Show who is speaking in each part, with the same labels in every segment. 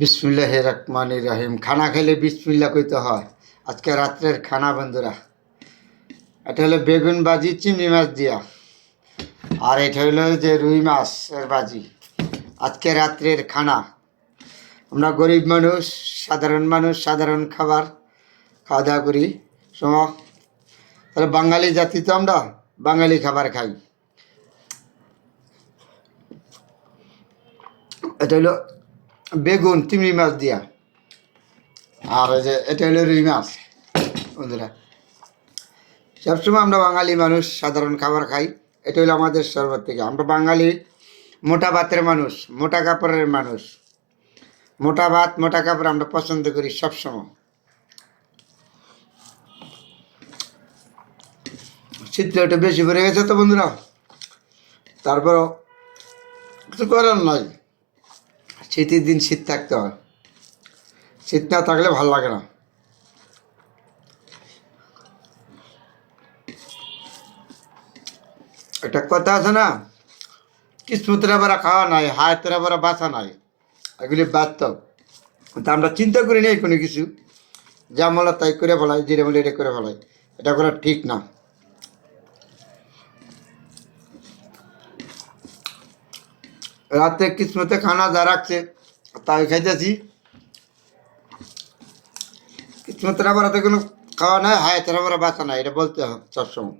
Speaker 1: বিসমিল্লাহ রহমান রহিম। খানা খেলে বিসমিল্লা কইতে হয়। আজকে রাত্রের খানা বন্ধুরা, এটা হলো বেগুন বাজি চিংড়ি মাছ দিয়া। আর এটা হলো যে রুই মাছের বাজি আজকে রাত্রের খানা। আমরা গরিব মানুষ, সাধারণ মানুষ, সাধারণ খাবার খাওয়া দাওয়া করি। সম তাহলে বাঙালি জাতি তো আমরা, বাঙালি খাবার খাই। এটা হলো বেগুন, চিংড়ি মাছ দিয়া। আর এই যে, এটা হলো রুই মাছ, বন্ধুরা। সবসময় আমরা বাঙালি মানুষ, সাধারণ খাবার খাই। এটা হলো আমাদের সর্বত থেকে আমরা বাঙালি মোটা ভাতের মানুষ, মোটা কাপড়ের মানুষ। মোটা ভাত, মোটা কাপড় আমরা পছন্দ করি সবসময়। শীতটা একটু বেশি পড়ে গেছে তো, বন্ধুরা। তারপরও কিছু করার নয় শীতের দিন শীত থাকতে হয়। শীত না থাকলে ভালো লাগে না। একটা কথা আছে না, কিসমতের আবার খাওয়া নাই, হায়াতের আবার বাঁচা নাই, এগুলি বাস্তব। তা আমরা চিন্তা করি নাই কোনো কিছু। যা মলা তাই করে ফেলাই জিরে মলে এটা করে ফেলাই। এটা করা ঠিক না। রাতে কিসমতে খানা যা রাখছে, তাই খাইতেছি। কিসমতের আবার হাতে কোনো খাওয়া নাই, হায়াতের আবার বাঁচা নাই, এটা বলতে হবে সবসময়।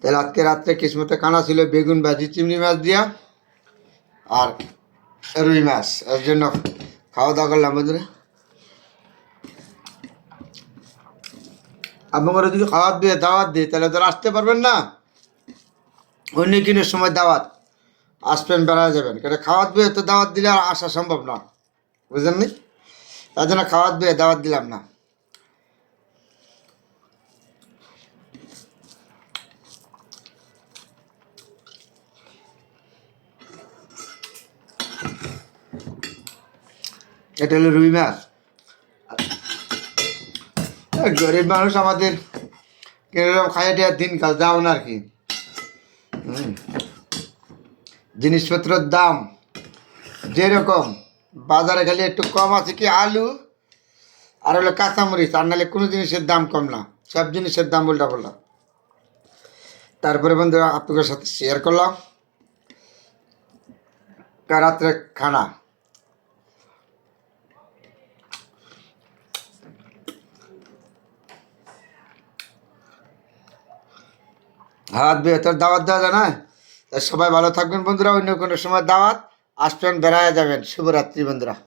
Speaker 1: তাহলে আজকে রাত্রে কিসমতে খানা ছিল বেগুন ভাজি, চিংড়ি মাছ দিয়া, আর রুই মাছ। এর জন্য খাওয়া দাওয়া করলাম, বন্ধুরা। আপনারা যদি খাওয়ার দিয়ে দাওয়াত দিই, তাহলে তো আসতে পারবেন না। অন্য কিনের সময় দাওয়াত। আসবেন বেড়া যাবেন। কেন, খাওয়ার দিয়ে তো দাওয়াত দিলে আর আসা সম্ভব না। বুঝলেন নি তার জন্য খাওয়ার দিয়ে দাওয়াত দিলাম না। এটা হলো রুই মাছ। গরিব মানুষ আমাদের কীরকম খাইয়ে দেওয়ার দিনকাল, যাও না আর কি। হুম। জিনিসপত্রের দাম যেরকম, বাজারে খালি একটু কম আছে কি আলু আর হলো কাঁচামরিচ, আর নাহলে কোনো জিনিসের দাম কম না, সব জিনিসের দাম উল্টা পাল্টা। তারপরে বন্ধুরা আপনাদের সাথে শেয়ার করলাম। রাত্রে খানা হাত বেহতর দাওয়াত দেওয়া যায় না? সবাই ভালো থাকবেন বন্ধুরা। অন্য কোনো সময় দাওয়াত আসবেন বেড়ায় যাবেন। শুভরাত্রি বন্ধুরা।